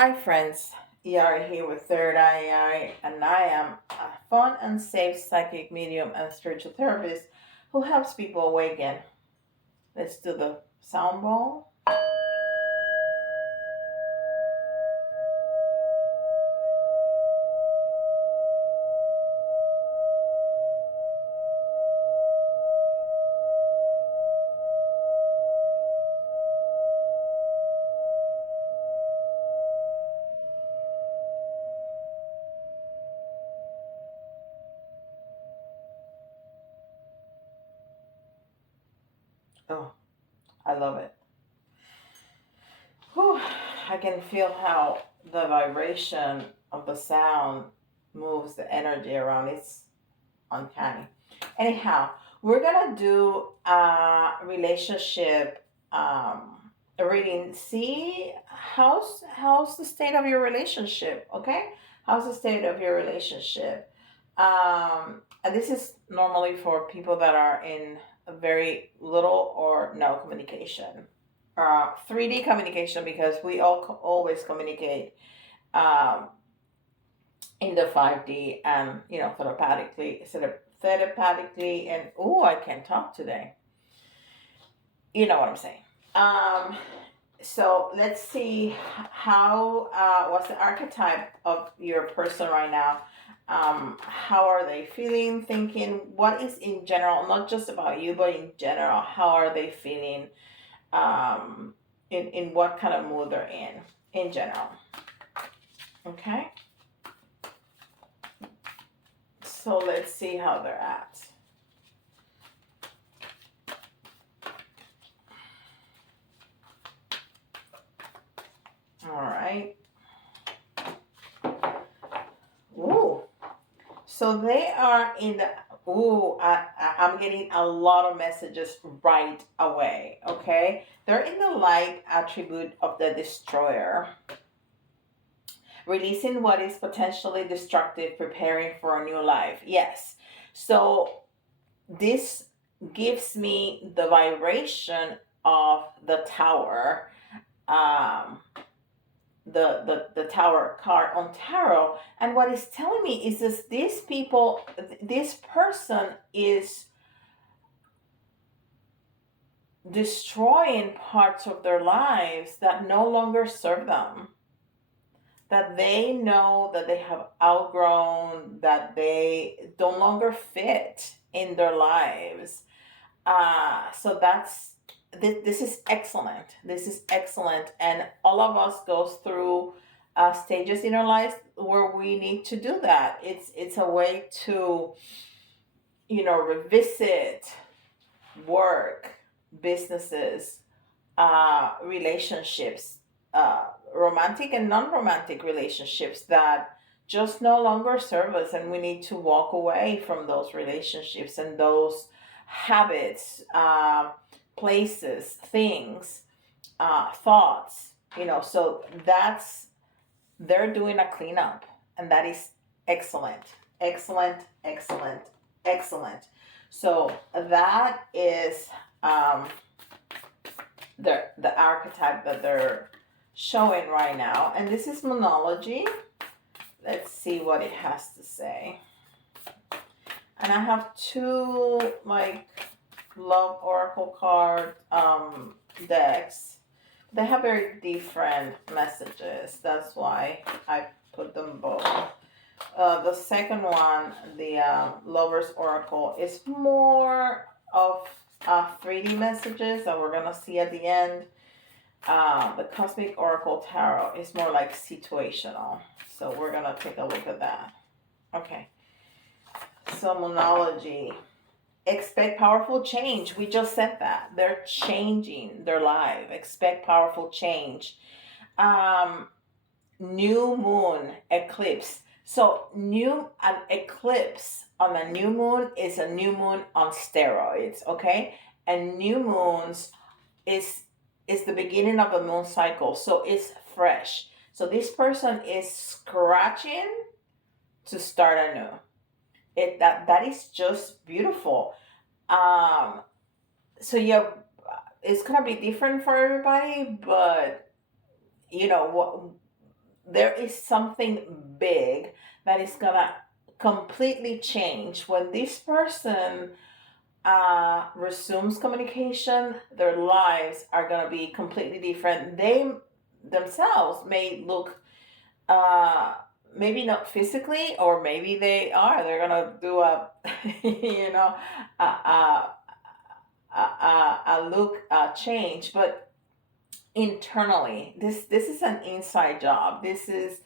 Hi, friends. Yari here with Third Eye Yari, and I am a fun and safe psychic medium and spiritual therapist who helps people awaken. Let's do the sound bowl. Oh, I love it. Whew, I can feel how the vibration of the sound moves the energy around. It's uncanny. Anyhow, we're gonna do a relationship reading. See how's the state of your relationship, okay? How's the state of your relationship? And this is normally for people that are in very little or no communication. 3D communication, because we all always communicate um, in the 5D and telepathically, and oh, I can talk today. You know what I'm saying. Um, so let's see how what's the archetype of your person right now. How are they feeling, thinking? What is in general, not just about you, but in general, how are they feeling? Um, in what kind of mood they're in general. Okay. So let's see how they're at. All right. Ooh. So they are in the. Ooh, I'm getting a lot of messages right away. Okay. They're in the light attribute of the destroyer, releasing what is potentially destructive, preparing for a new life. Yes. So this gives me the vibration of the tower. Um, the tower card on tarot, and what it's telling me is this person is destroying parts of their lives that no longer serve them, that they know that they have outgrown, that they don't longer fit in their lives. So this is excellent. This is excellent, and all of us goes through stages in our lives where we need to do that. It's a way to revisit work, businesses, relationships, romantic and non-romantic relationships that just no longer serve us, and we need to walk away from those relationships and those habits, places, things, thoughts. So they're doing a cleanup, and that is excellent, excellent, excellent, excellent. So that is um, the archetype that they're showing right now, and this is monology. Let's see what it has to say. And I have two love oracle card decks. They have very different messages. That's why I put them both. The second one, the Lover's Oracle, is more of 3D messages that we're gonna see at the end. The Cosmic Oracle Tarot is more like situational. So we're gonna take a look at that. Okay. So monology. Expect powerful change. We just said that. They're changing their life. Expect powerful change. Um, New moon eclipse. So an eclipse on a new moon is a new moon on steroids, okay? And new moons is the beginning of the moon cycle, so it's fresh. So this person is scratching to start anew. That is just beautiful. Um, so yeah, it's gonna be different for everybody, but you know what there is something big that is gonna completely change when this person resumes communication. Their lives are gonna be completely different. They themselves may look, uh, maybe not physically, or maybe they are. They're gonna do a, you know, a look change, but internally, this is an inside job. This is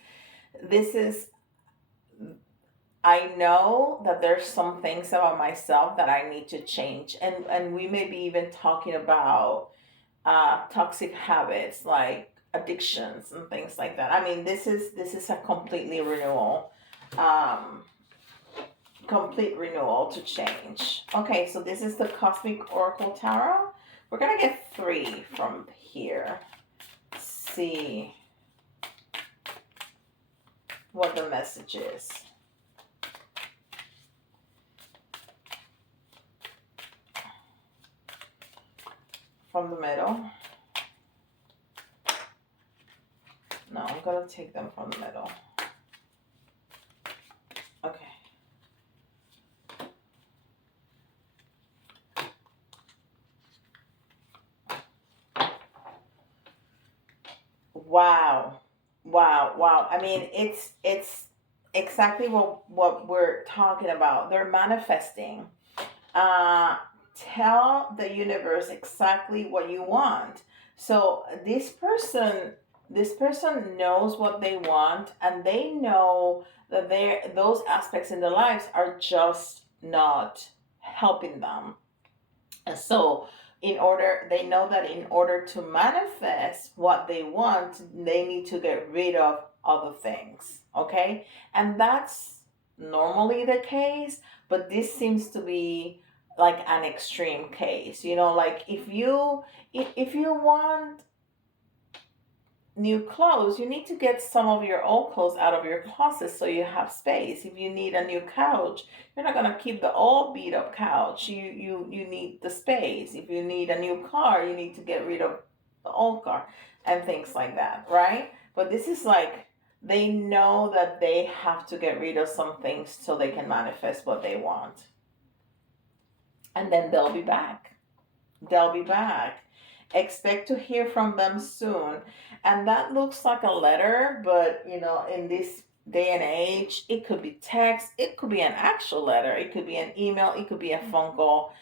I know that there's some things about myself that I need to change, and we may be even talking about toxic habits like addictions and things like that. I mean, this is a um, complete renewal to change. Okay, so this is the Cosmic Oracle Tarot. We're gonna get three from here. See what the message is. From the middle. No, I'm gonna take them from the middle. Okay. Wow. Wow. Wow. I mean, it's exactly what we're talking about. They're manifesting. Uh Tell the universe exactly what you want. So this person knows what they want, and they know that those aspects in their lives are just not helping them. And so, they know that in order to manifest what they want, they need to get rid of other things. Okay? And that's normally the case, but this seems to be like an extreme case. Like if you want new clothes, you need to get some of your old clothes out of your closet so you have space. If you need a new couch, you're not gonna keep the old beat up couch. You need the space. If you need a new car, you need to get rid of the old car and things like that, right? But this is like they know that they have to get rid of some things so they can manifest what they want. And then they'll be back. They'll be back. Expect to hear from them soon. And that looks like a letter, but in this day and age, it could be text, it could be an actual letter, it could be an email, it could be a phone call.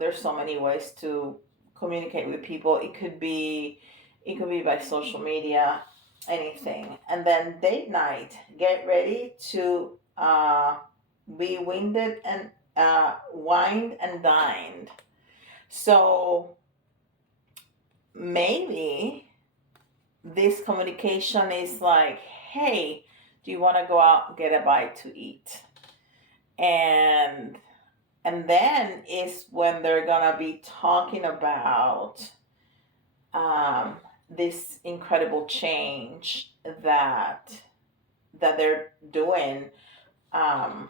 There's so many ways to communicate with people. It could be by social media, anything. And then date night. Get ready to be winded and wined and dined. So maybe this communication is like, hey, do you want to go out and get a bite to eat? And then is when they're gonna be talking about this incredible change that they're doing, um,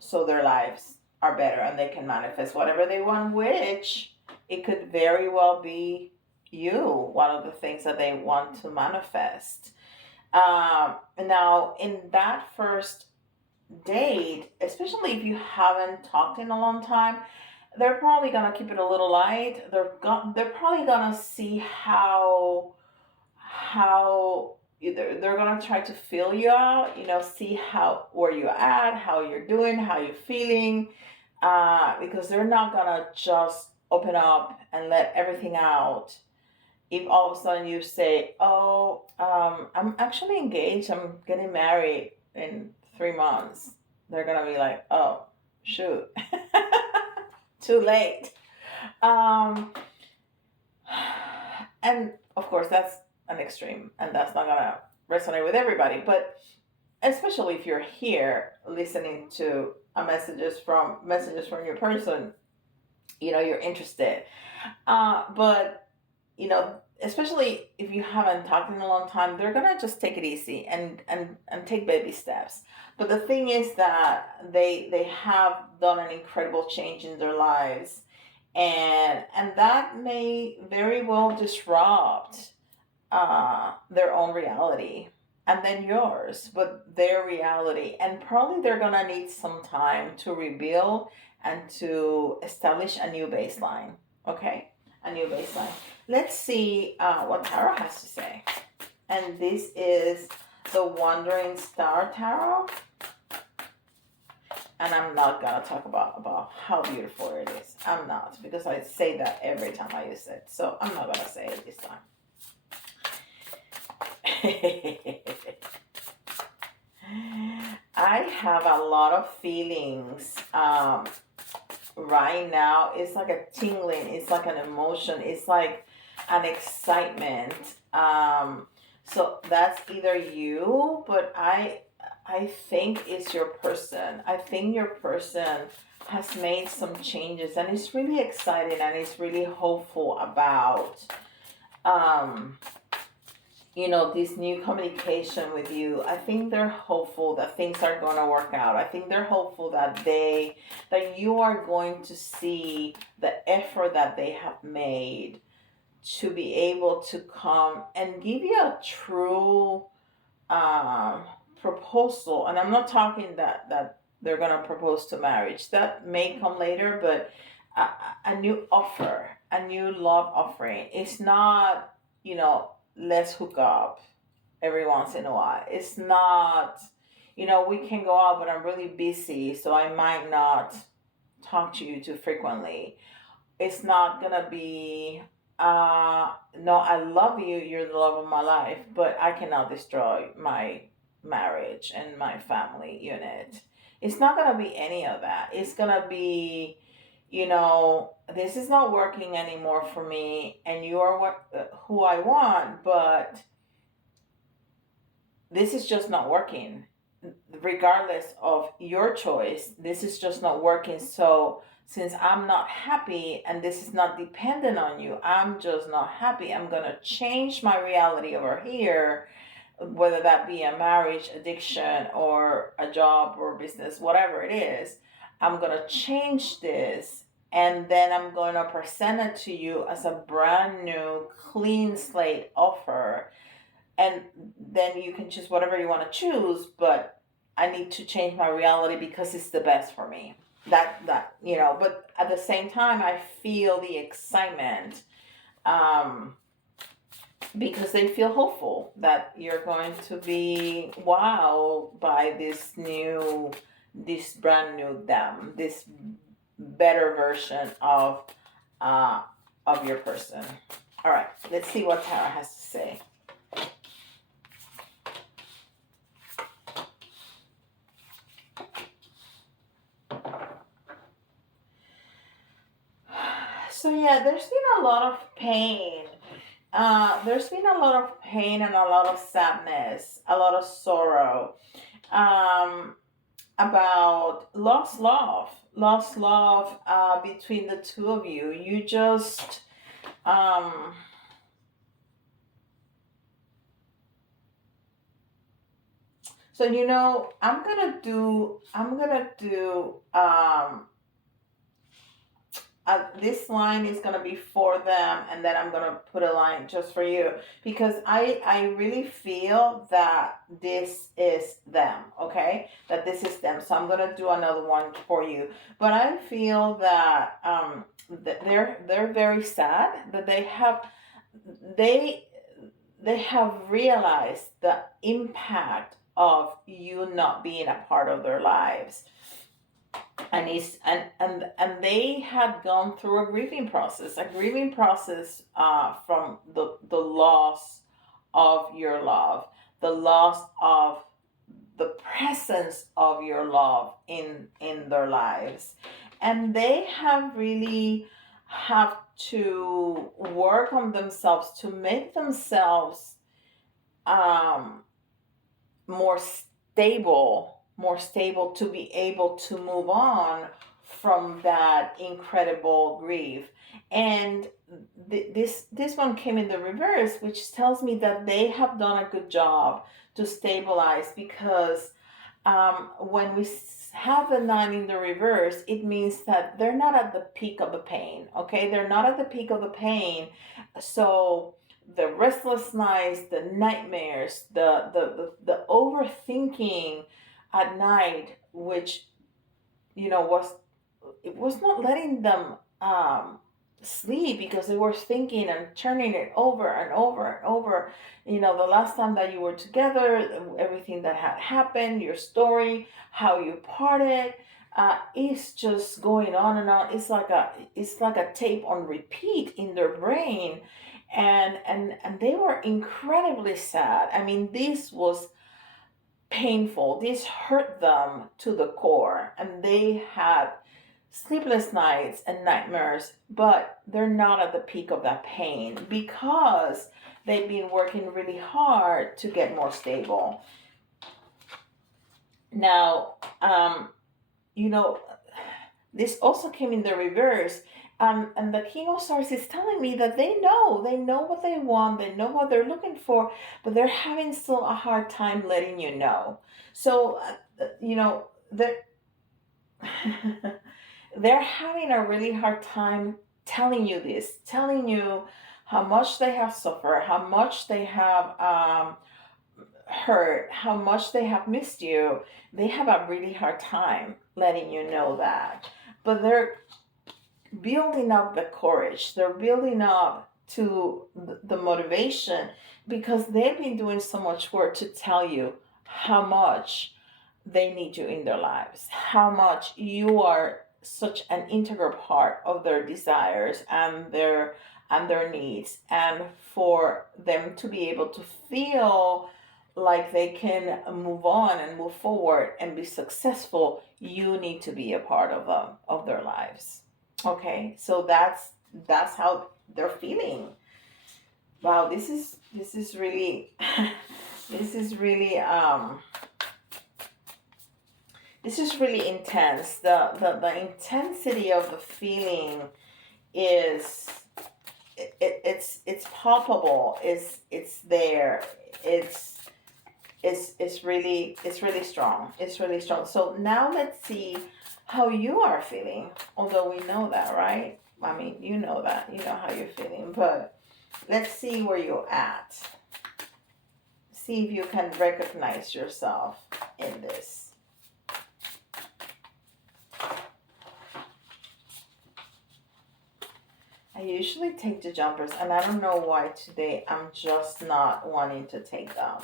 so their lives are better and they can manifest whatever they want, which it could very well be one of the things that they want to manifest. Now, in that first date, especially if you haven't talked in a long time, they're probably gonna keep it a little light. They're probably gonna see how they're gonna try to feel you out. See how where you're at, how you're doing, how you're feeling, because they're not gonna just open up and let everything out. If all of a sudden you say, "Oh, I'm actually engaged. I'm getting married in 3 months," they're gonna be like, "Oh, shoot, too late." Um, and of course, that's an extreme, and that's not gonna resonate with everybody. But especially if you're here listening to messages from your person, you're interested. But especially if you haven't talked in a long time, they're gonna just take it easy and take baby steps. But the thing is that they have done an incredible change in their lives, and that may very well disrupt their own reality, and then yours, but their reality. And probably they're gonna need some time to rebuild and to establish a new baseline. Okay, a new baseline. Let's see what Tarot has to say. And this is the Wandering Star Tarot. And I'm not gonna talk about how beautiful it is. I'm not, because I say that every time I use it. So I'm not gonna say it this time. I have a lot of feelings right now. It's like a tingling, it's like an emotion, it's like an excitement. So that's either you, but I think it's your person. I think your person has made some changes, and it's really exciting, and it's really hopeful about this new communication with you. I think they're hopeful that things are going to work out. I think they're hopeful that you are going to see the effort that they have made to be able to come and give you a true um, proposal. And I'm not talking that they're going to propose to marriage. That may come later, but a new offer, a new love offering. It's not, let's hook up every once in a while. It's not, we can go out, but I'm really busy, so I might not talk to you too frequently. It's not gonna be, no, I love you, you're the love of my life, but I cannot destroy my marriage and my family unit. It's not gonna be any of that. It's gonna be, this is not working anymore for me, and you are who I want, but this is just not working. Regardless of your choice, this is just not working. So since I'm not happy, and this is not dependent on you, I'm just not happy, I'm gonna change my reality over here, whether that be a marriage, addiction, or a job or business, whatever it is. I'm gonna change this, and then I'm gonna present it to you as a brand new clean slate offer, and then you can choose whatever you want to choose, but I need to change my reality because it's the best for me. But at the same time, I feel the excitement, um because they feel hopeful that you're going to be wowed by this brand new them, this better version of your person. All right, let's see what Tara has to say. So yeah, there's been a lot of pain. There's been a lot of pain and a lot of sadness, a lot of sorrow, um, about lost love between the two of you. You just, um, so this line is gonna be for them, and then I'm gonna put a line just for you, because I really feel that this is them. Okay, that this is them. So I'm gonna do another one for you, but I feel that that they're very sad that they they have realized the impact of you not being a part of their lives, and they had gone through a grieving process, from the loss of your love, the loss of the presence of your love in their lives, and they have really have to work on themselves to make themselves, um, more stable to be able to move on from that incredible grief. And this one came in the reverse, which tells me that they have done a good job to stabilize, because when we have the nine in the reverse, it means that they're not at the peak of the pain. Okay, they're not at the peak of the pain. So the restless nights, the nightmares, the overthinking at night, which was, it was not letting them sleep, because they were thinking and turning it over and over and over. The last time that you were together, everything that had happened, your story, how you parted. It's just going on and on. It's like a tape on repeat in their brain, and they were incredibly sad. I mean, this was painful. This hurt them to the core, and they had sleepless nights and nightmares, but they're not at the peak of that pain because they've been working really hard to get more stable. Now, you know, this also came in the reverse. And the King of Swords is telling me that they know what they want, they know what they're looking for, but they're having still a hard time letting you know. So, they're they're having a really hard time telling you this, telling you how much they have suffered, how much they have hurt, how much they have missed you. They have a really hard time letting you know that. But they're building up the courage, they're building up to the motivation, because they've been doing so much work to tell you how much they need you in their lives, how much you are such an integral part of their desires and their needs, and for them to be able to feel like they can move on and move forward and be successful, you need to be a part of their lives. Okay, so that's how they're feeling. Wow, this is really this is really this is really intense. The intensity of the feeling is, it's palpable. It's there. It's really strong. It's really strong. So now let's see how you are feeling. Although we know that, right? I mean, you know that. You know how you're feeling. But let's see where you're at. See if you can recognize yourself in this. I usually take the jumpers, and I don't know why today I'm just not wanting to take them.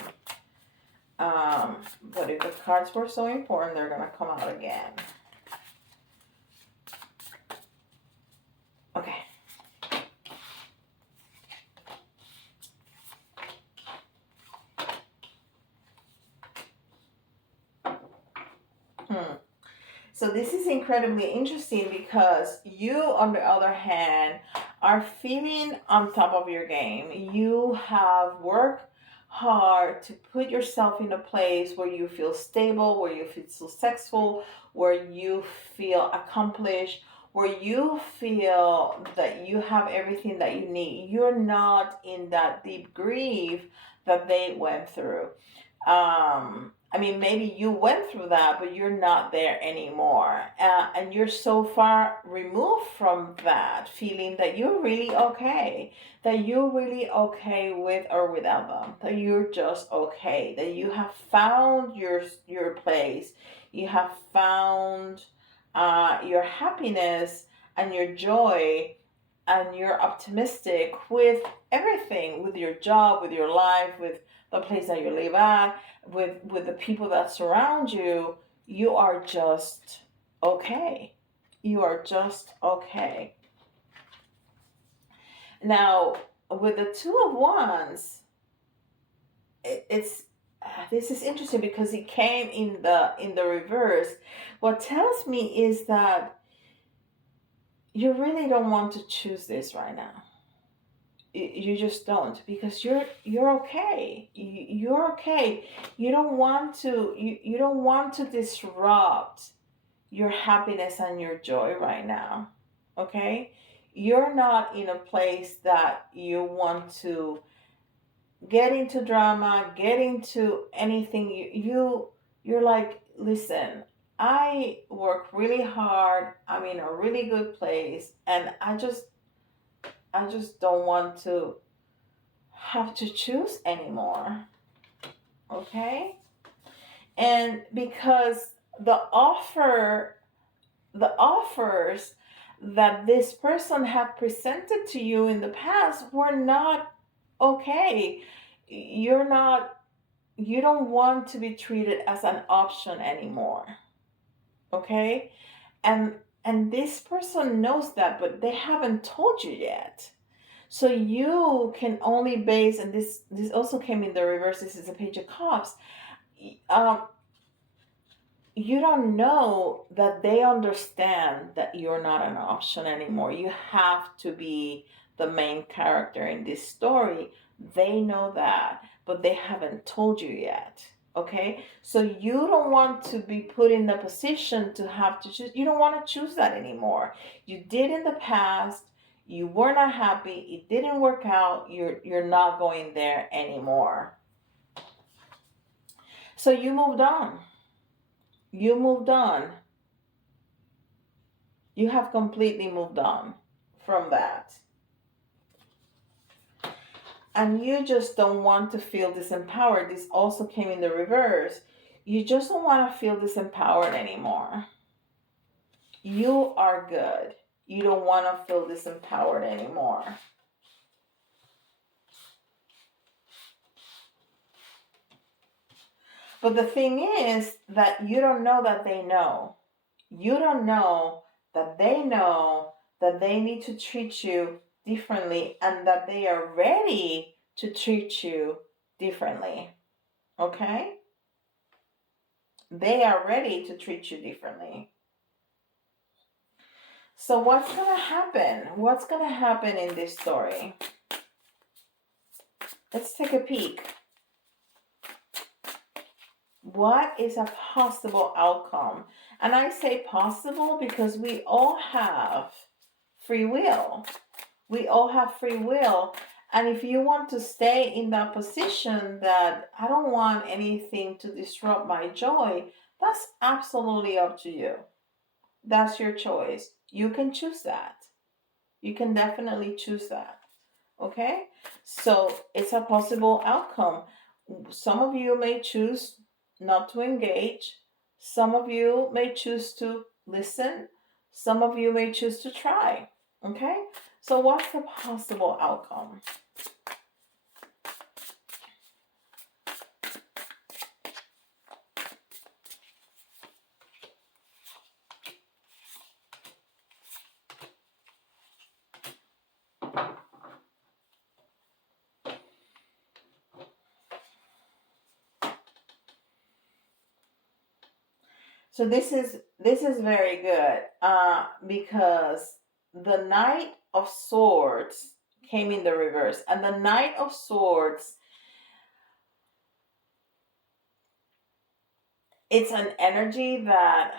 But if the cards were so important, they're gonna come out again. Okay. So this is incredibly interesting, because you, on the other hand, are feeling on top of your game. You have worked hard to put yourself in a place where you feel stable, where you feel successful, where you feel accomplished, where you feel that you have everything that you need. You're not in that deep grief that they went through. I mean, maybe you went through that, but you're not there anymore. And you're so far removed from that feeling that you're really okay, that you're really okay with or without them, that you're just okay, that you have found your place, you have found your happiness and your joy, and you're optimistic with everything, with your job, with your life, with the place that you live at, with the people that surround you. You are just okay. You are just okay. Now, with the Two of Wands, it's this is interesting because it came in the reverse. What tells me is that you really don't want to choose this right now. You just don't, because you're okay. You're okay. You don't want to disrupt your happiness and your joy right now. Okay, you're not in a place that you want to get into drama, get into anything. You're like, listen, I work really hard, I'm in a really good place, and I just don't want to have to choose anymore. Okay? And because the offers that this person had presented to you in the past were not okay. You're not, you don't want to be treated as an option anymore. Okay? And this person knows that, but they haven't told you yet. So you can only base, and this also came in the reverse. This is a page of cups. Um, you don't know that they understand that you're not an option anymore. You have to be the main character in this story. They know that, but they haven't told you yet. Okay? So you don't want to be put in the position to have to choose. You don't want to choose that anymore. You did in the past. You were not happy. It didn't work out. You're not going there anymore. So you moved on. You moved on. You have completely moved on from that. And you just don't want to feel disempowered. This also came in the reverse. You just don't want to feel disempowered anymore. You are good. You don't want to feel disempowered anymore. But the thing is that you don't know that they know. You don't know that they know that they need to treat you differently and that they are ready to treat you differently. Okay? They are ready to treat you differently. So, what's going to happen? What's going to happen in this story? Let's take a peek. What is a possible outcome? And I say possible because we all have free will. We all have free will. And if you want to stay in that position that I don't want anything to disrupt my joy, that's absolutely up to you. That's your choice. You can choose that. You can definitely choose that. Okay? So it's a possible outcome. Some of you may choose not to engage. Some of you may choose to listen. Some of you may choose to try. Okay? So what's the possible outcome? So this is very good because the Knight of Swords came in the reverse, and the Knight of Swords, it's an energy that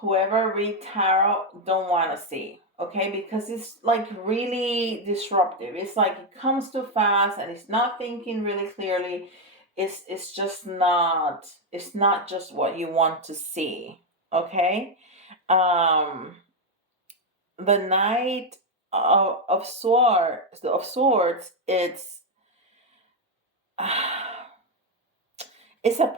whoever read tarot don't want to see. Okay, because it's like really disruptive. It's like it comes too fast and it's not thinking really clearly. It's just not, it's not just what you want to see. Okay. um the Knight of Swords, it's a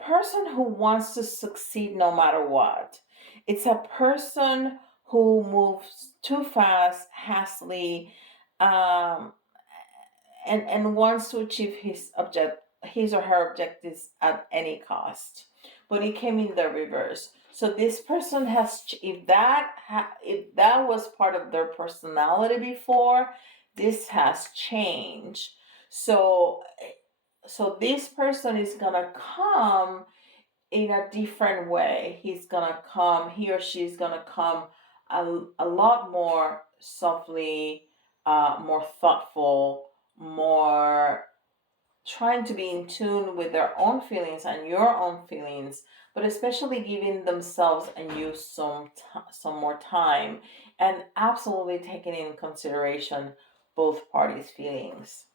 person who wants to succeed no matter what. It's a person who moves too fast, hastily, um, and wants to achieve his or her objectives at any cost. But it came in the reverse. So this person has, if that was part of their personality before, this has changed. So this person is gonna come in a different way. He or she is gonna come a lot more softly, more thoughtful, more trying to be in tune with their own feelings and your own feelings, but especially giving themselves and you some more time, and absolutely taking in consideration both parties' feelings.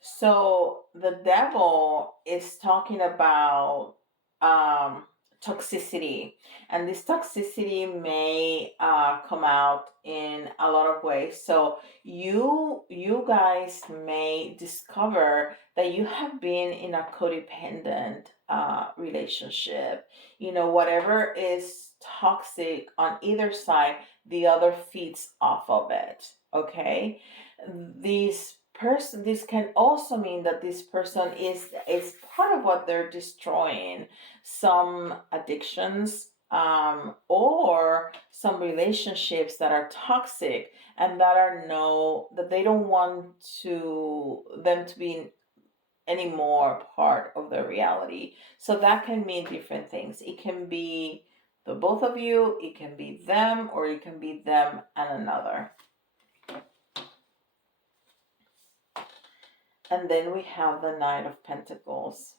So the devil is talking about um, toxicity, and this toxicity may come out in a lot of ways. So you guys may discover that you have been in a codependent relationship. Whatever is toxic on either side, the other feeds off of it. Okay, this can also mean that this person is part of what they're destroying, some addictions, or some relationships that are toxic, and that they don't want them to be any more part of the reality. So that can mean different things. It can be the both of you, it can be them, or it can be them and another. And then we have the Knight of Pentacles.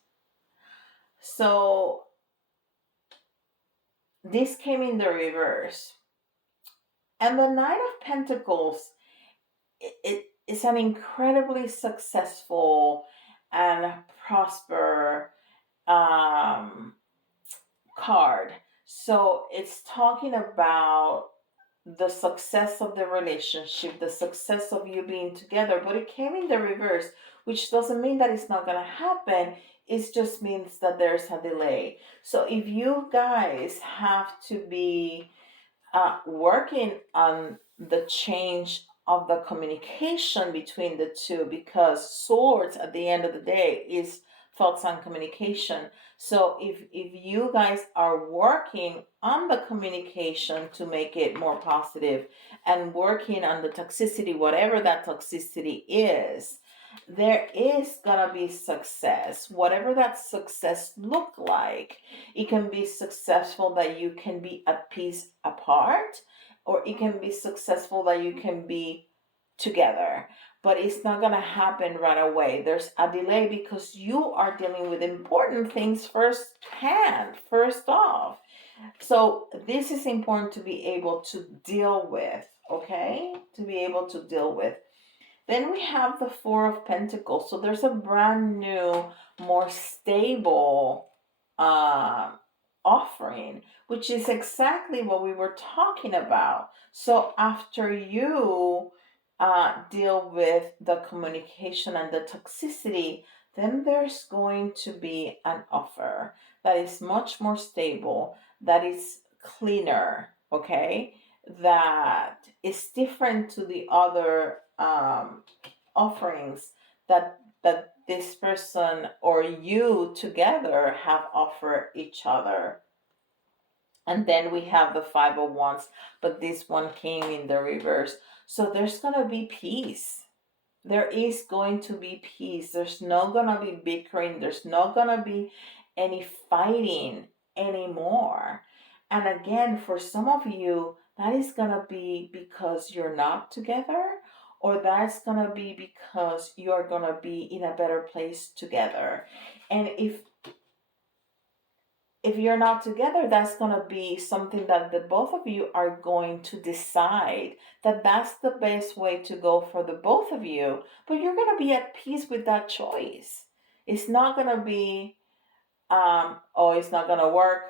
So this came in the reverse. And the Knight of Pentacles, it is an incredibly successful and prosper card. So it's talking about the success of the relationship, the success of you being together, but it came in the reverse, which doesn't mean that it's not going to happen. It just means that there's a delay. So if you guys have to be working on the change of the communication between the two, because swords at the end of the day is thoughts and communication. So if you guys are working on the communication to make it more positive and working on the toxicity, whatever that toxicity is, there is gonna be success, whatever that success look like. It can be successful that you can be at peace apart, or it can be successful that you can be together, but it's not going to happen right away. There's a delay because you are dealing with important things first off. So this is important to be able to deal with, okay? To be able to deal with. Then we have the Four of Pentacles. So there's a brand new, more stable offering, which is exactly what we were talking about. So after you deal with the communication and the toxicity, then there's going to be an offer that is much more stable, that is cleaner, okay? That is different to the other offerings that this person or you together have offered each other. And then we have the Five of Wands, but this one came in the reverse. So there's going to be peace. There is going to be peace. There's not going to be bickering. There's not going to be any fighting anymore. And again, for some of you, that is going to be because you're not together, or that's going to be because you're going to be in a better place together. And if you're not together, that's going to be something that the both of you are going to decide that that's the best way to go for the both of you, but you're going to be at peace with that choice. It's not going to be oh, it's not going to work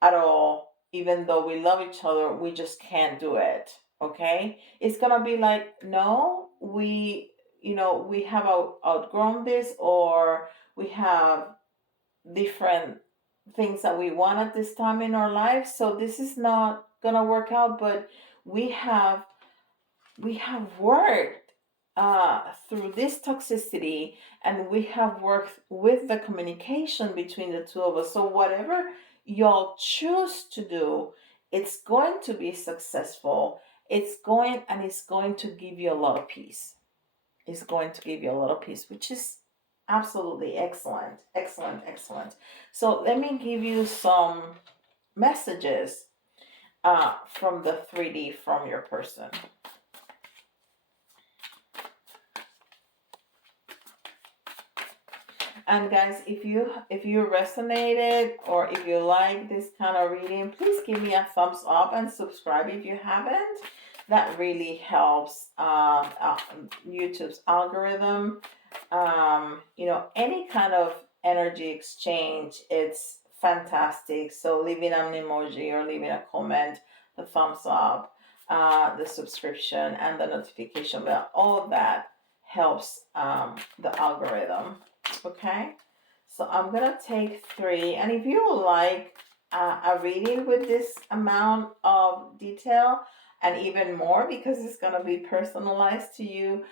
at all, even though we love each other, we just can't do it. Okay, it's going to be like, no, we have outgrown this, or we have different things that we want at this time in our life, so this is not gonna work out. But we have worked through this toxicity, and we have worked with the communication between the two of us. So whatever y'all choose to do, it's going to be successful. It's going to give you a lot of peace. It's going to give you a lot of peace, which is absolutely excellent. Excellent, excellent. So let me give you some messages from the 3D from your person. And guys, if you resonated, or if you like this kind of reading, please give me a thumbs up and subscribe if you haven't. That really helps YouTube's algorithm. Any kind of energy exchange, it's fantastic. So leaving an emoji or leaving a comment, the thumbs up, the subscription, and the notification bell, all of that helps the algorithm. Okay, so I'm gonna take 3, and if you would like a reading with this amount of detail and even more, because it's gonna be personalized to you,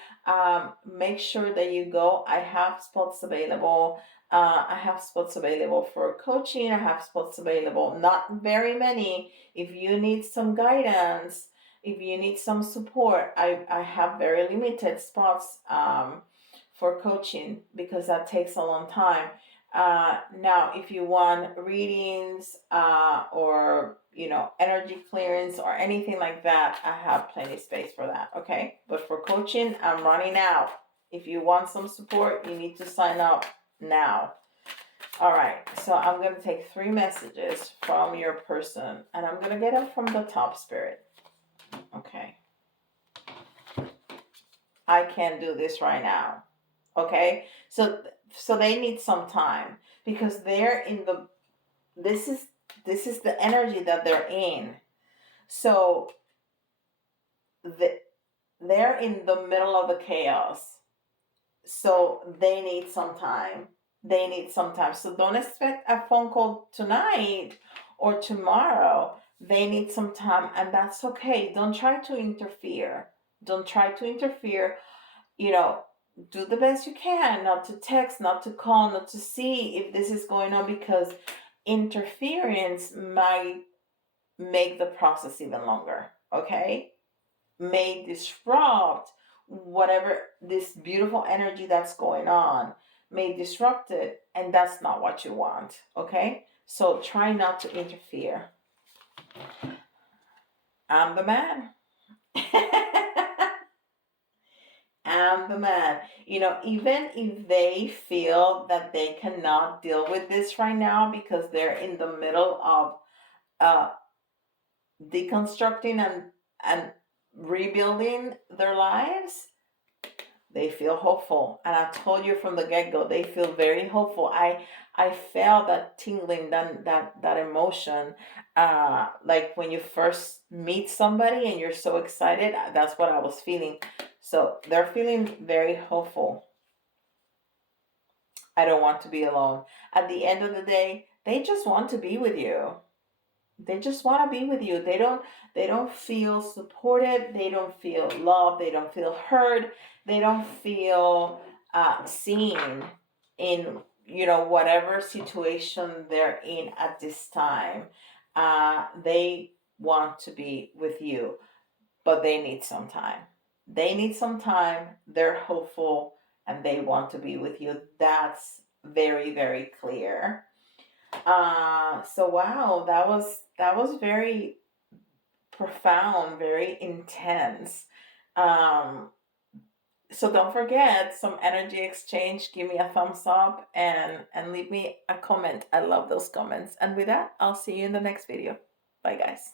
make sure that you go. I have spots available. I have spots available for coaching. I have spots available, not very many. If you need some guidance, if you need some support, I have very limited spots for coaching, because that takes a long time. Now, if you want readings or energy clearance or anything like that, I have plenty space for that. Okay, but for coaching, I'm running out. If you want some support, you need to sign up now. All right, so I'm going to take 3 messages from your person, and I'm going to get them from the top, Spirit. Okay, I can't do this right now. Okay, so they need some time, because they're in the this is the energy that they're in. So they're in the middle of the chaos, so they need some time. So don't expect a phone call tonight or tomorrow. They need some time, and that's okay. Don't try to interfere. Don't try to interfere. you know do the best you can, not to text, not to call, not to see if this is going on, because interference might make the process even longer. Okay, may disrupt whatever this beautiful energy that's going on, may disrupt it, and that's not what you want. Okay, so try not to interfere. I'm the man. I'm the man. Even if they feel that they cannot deal with this right now because they're in the middle of uh, deconstructing and rebuilding their lives, they feel hopeful. And I told you from the get-go, they feel very hopeful. I felt that tingling, that emotion, like when you first meet somebody and you're so excited. That's what I was feeling. So they're feeling very hopeful. I don't want to be alone. At the end of the day, they just want to be with you. They just want to be with you. They don't feel supported. They don't feel loved. They don't feel heard. They don't feel seen in whatever situation they're in at this time. They want to be with you, but they need some time. They need some time. They're hopeful and they want to be with you. That's very, very clear. So wow, that was very profound, very intense. Um, so don't forget some energy exchange. Give me a thumbs up and leave me a comment. I love those comments. And with that, I'll see you in the next video. Bye guys.